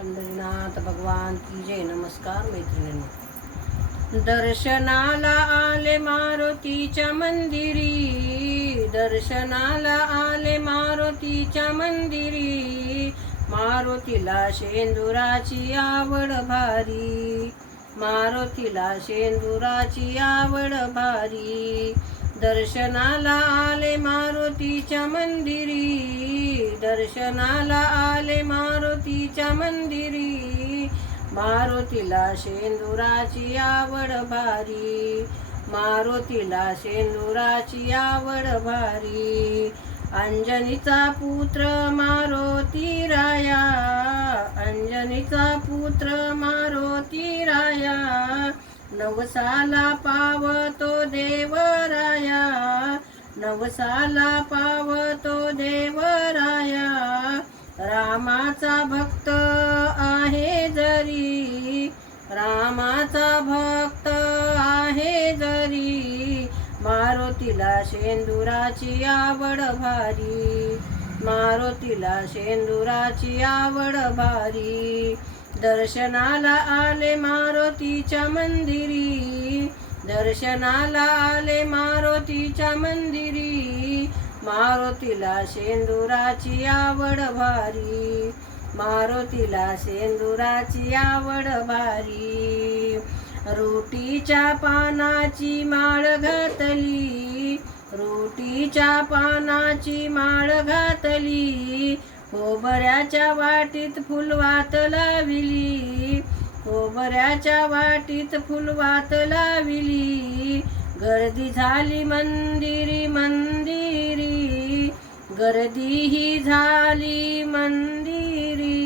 पंढरीनाथ भगवान की जय. नमस्कार मैत्रिणींनो. दर्शनाला आले मारुतीच्या मंदिरी, दर्शनाला आले मारुतीच्या मंदिरी. मारुतीला शेंदुराची आवड भारी, मारुतीला शेंदुराची आवड भारी. दर्शनाला आले मारुतीच्या मंदिरी, दर्शनाला आले मारुतीच्या मंदिरी. मारुतीला शेंदुराची आवड भारी, मारुतीला शेंदुराची आवड भारी. अंजनीचा पुत्र मारुती राया, अंजनीचा पुत्र मारुती राया. नवसाला पावतो देवराया, नवसाला पावतो देवराया. रामाचा भक्त आहे जरी, रामाचा भक्त आहे जरी. मारुतीला शेंदुराची आवड भारी, मारुतीला शेंदुराची आवड भारी. दर्शनाला आले मारुतीच्या मंदिरी, दर्शनाला आले मारुतीच्या मंदिरी. मारुतीला शेंदुराची आवड भारी, मारुतीला शेंदुराची आवड भारी. रोटीच्या पानाची माळ घातली, रोटीच्या पानाची माळ घातली. खोबऱ्याच्या वाटीत फुलवात लाविली, खोबऱ्याच्या वाटीत फुलवात लाविली. गर्दी झाली मंदिरी मंदिरी, गर्दी ही झाली मंदिरी.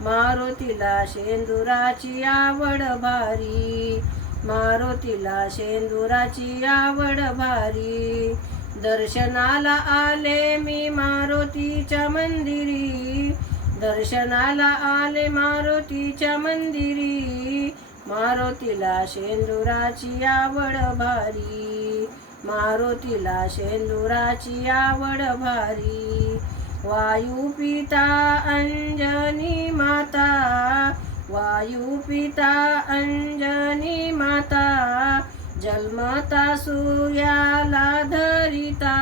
मारुतीला शेंदुराची आवड भारी, मारुतीला शेंदुराची आवड भारी. दर्शनाला आले मी मारुतीच्या मंदिरी, दर्शनाला आले मारुतीच्या मंदिरी. मारुतीला शेंदुराची आवड भारी, मारुतीला शेंदुराची आवड भारी. वायू पिता अंजनी माता, वायू पिता अंजनी माता. जन्मता सूर्याला धरिता,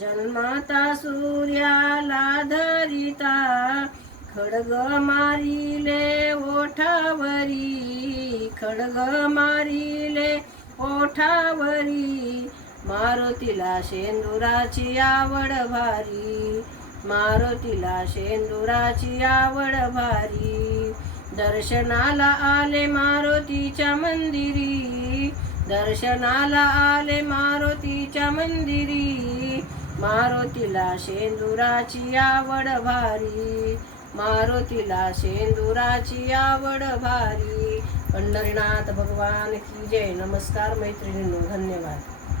जन्मता सूर्याला धरिता. खड्ग मारिले ओठावरी, खड्ग मारिले ओठावरी. मारुतीला शेंदुराची आवड भारी, मारुतीला शेंदुराची आवड भारी. दर्शनाला आले मारुतीच्या मंदिरी, दर्शनाला आले मारुतीच्या मंदिरी. मारुतीला शेंदुराची आवड भारी, मारुतीला शेंदुराची आवड भारी. पंढरीनाथ भगवान की जय. नमस्कार मैत्रिणींनो. धन्यवाद.